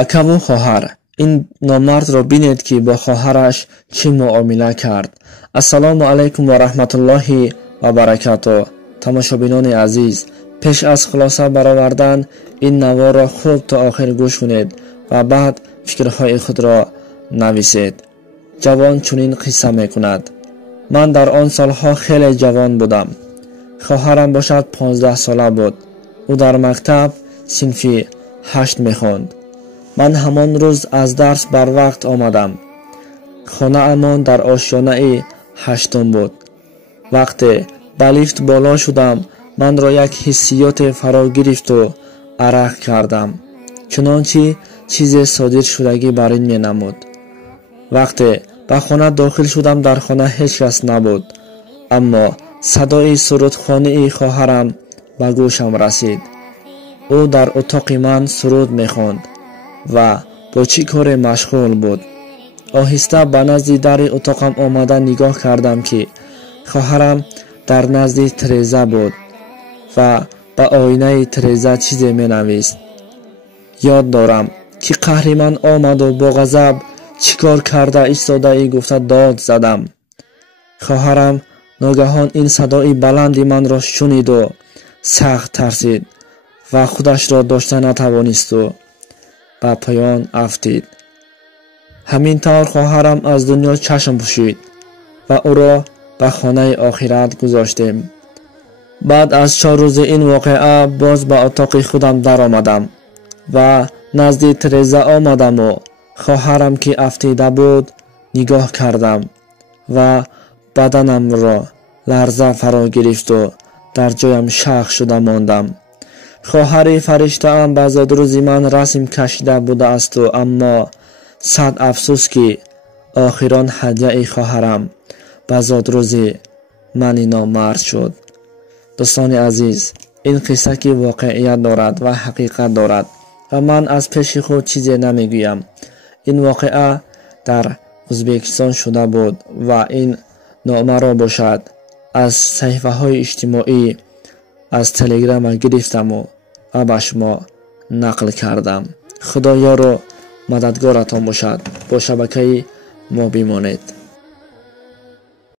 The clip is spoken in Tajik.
акаву хоҳар, ин номардро бинед ки бо хоҳараш чӣ муомила кард. Ассалому алайкум ва раҳматуллоҳи ва баракатуҳ. тамошобинони азиз, пеш аз хулоса баровардан ин наворо хуб то охир гӯш кунед ва баъд фикрҳои худро нависед. ҷавон чунин қисса мекунад: ман дар он солҳо хеле ҷавон будам. хоҳарам бошад 15 сола буд. ӯ дар мактаб синфи 8 мехонд. ман ҳамон рӯз аз дарс барвақт омадам. хонаамон дар ошёнаи 8 буд. вақте ба лифт боло шудам, манро як ҳиссиёте фаро гирифту арақ кардам. чунончи чизе содиршудагӣ бар ин менамуд. вақте ба хона дохил шудам, дар хона ҳеҷ кас набуд, аммо садои сурудхонии хоҳарам ба гӯшам расид. ӯ дар утоқи ман суруд мехонд ва бо чӣ коре машғул буд. оҳиста ба назди дари утоқам омада нигоҳ кардам, ки хоҳарам дар назди тиреза буд ва ба оинаи тиреза чизе менавист. ёд дорам, ки қаҳри ман омаду бо ғазаб чӣ кор карда истодаӣ гуфта дод задам. хоҳарам ногаҳон ин садои баланди манро шуниду сахт тарсид ва худашро дошта натавонисту ба поён афтид. ҳамин тавр хоҳарам аз дунё чашм пӯшид ва ӯро ба хонаи охират гузоштем. баъд аз 4 рӯзи ин воқеа боз ба утоқи худам даромадам ва назди тиреза омадаму хоҳарам ки афтида буд нигоҳ кардам ва баданамро ларза фаро гирифту дар ҷоям шах шуда мондам. хоҳари фариштаам ба зодрӯзи ман расм кашида будаасту, аммо сад афсӯс, ки охирон ҳадияи хоҳарам ба зодрӯзи мани номард шуд. дӯстони азиз, ин қисса ки воқеият дорад ва ҳақиқат дорад ва ман аз пеши худ чизе намегӯям. ин воқеа дар Ӯзбекистон шуда буд ва ин номаро бошад аз саҳифаҳои иҷтимоӣ аз телеграма гирифтаму ва ба шумо нақл кардам. худо ёру мададгоратон бошад. бо шабакаи мо бимонед.